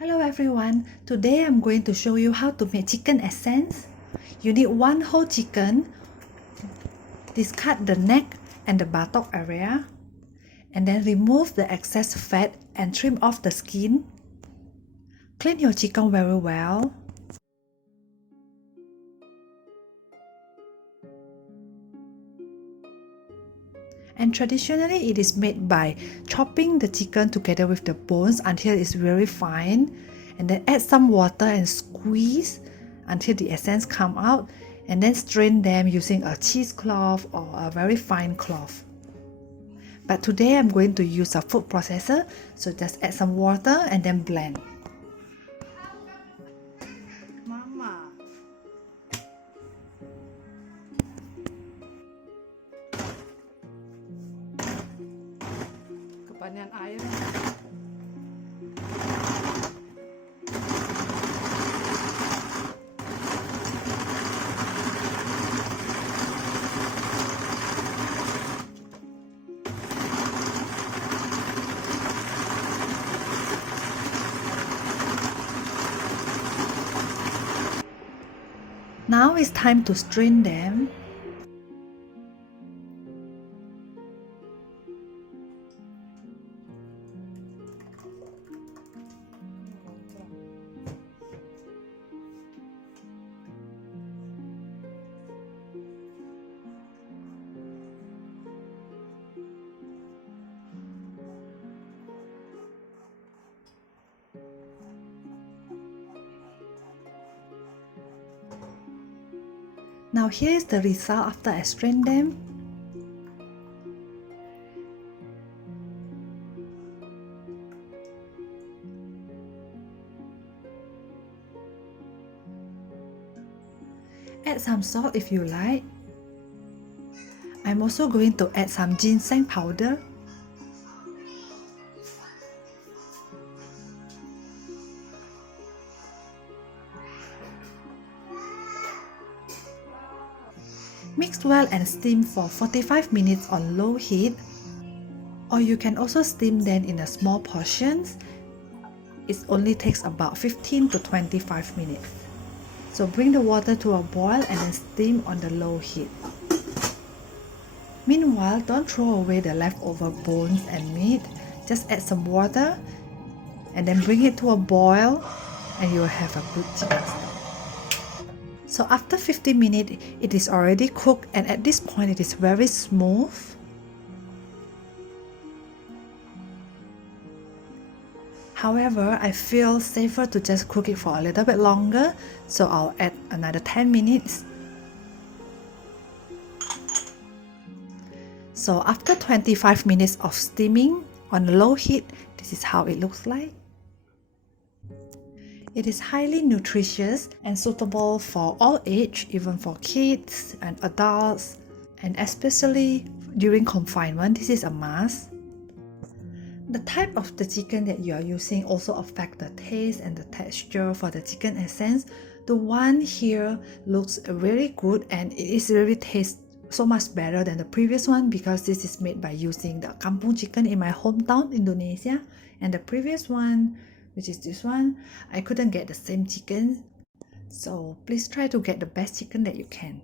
Hello everyone, today I'm going to show you how to make chicken essence. You need one whole chicken, discard the neck and the buttock area, and then remove the excess fat and trim off the skin. Clean your chicken very well. And traditionally, it is made by chopping the chicken together with the bones until it's very fine, and then add some water and squeeze until the essence come out, and then strain them using a cheesecloth or a very fine cloth. But today I'm going to use a food processor, so just add some water and then blend. Mama. Kebanyakan air. Now it's time to strain them. Now here is the result after I strain them. Add some salt if you like. I'm also going to add some ginseng powder. Mix well and steam for 45 minutes on low heat, or you can also steam them in a small portions. It only takes about 15 to 25 minutes. So bring the water to a boil and then steam on the low heat. Meanwhile, don't throw away the leftover bones and meat. Just add some water and then bring it to a boil and you will have a good chicken steak. So after 50 minutes, it is already cooked, and at this point it is very smooth. However, I feel safer to just cook it for a little bit longer, so I'll add another 10 minutes. So after 25 minutes of steaming on low heat, this is how it looks like. It is highly nutritious and suitable for all age, even for kids and adults, and especially during confinement, this is a must. The type of the chicken that you are using also affect the taste and the texture for the chicken essence. The one here looks really good and it is really tastes so much better than the previous one because this is made by using the kampung chicken in my hometown, Indonesia, and the previous one, which is this one, I couldn't get the same chicken. So please try to get the best chicken that you can.